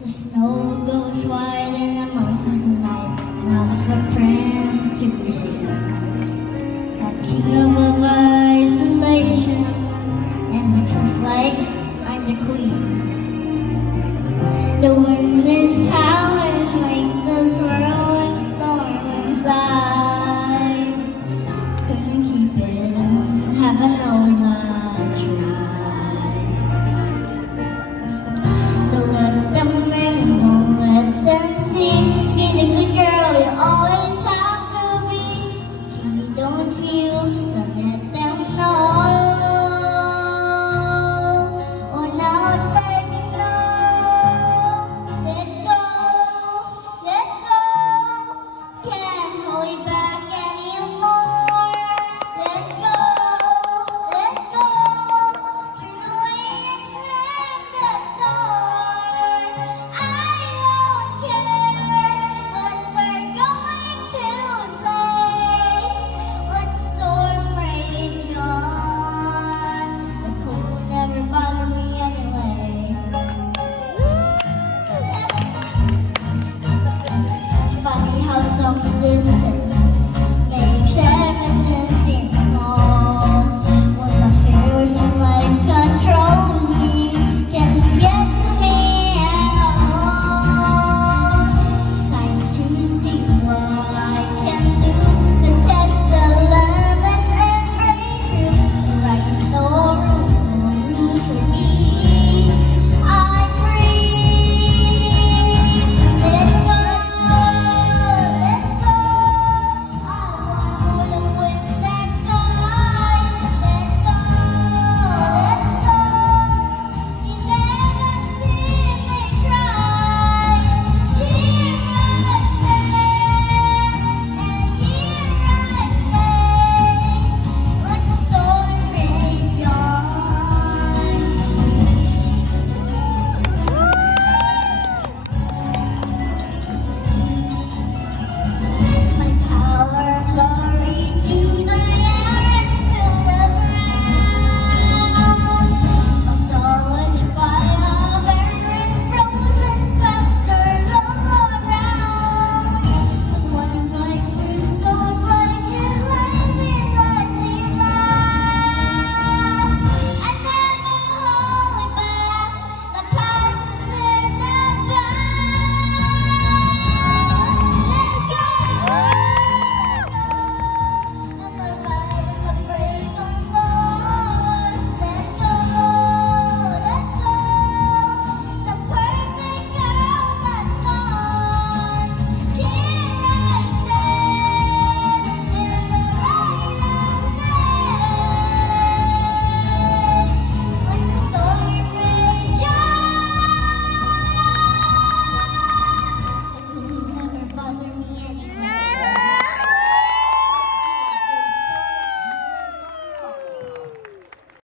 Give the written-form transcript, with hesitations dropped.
The snow goes white in the mountains tonight, not a footprint to be seen. A king of isolation, and looks just like I'm the queen. The wind is howling like the swirling storm inside. Couldn't keep it in, heaven knows I tried. Don't let them in, don't let them see. Be the good girl you always have to be. Until you don't feel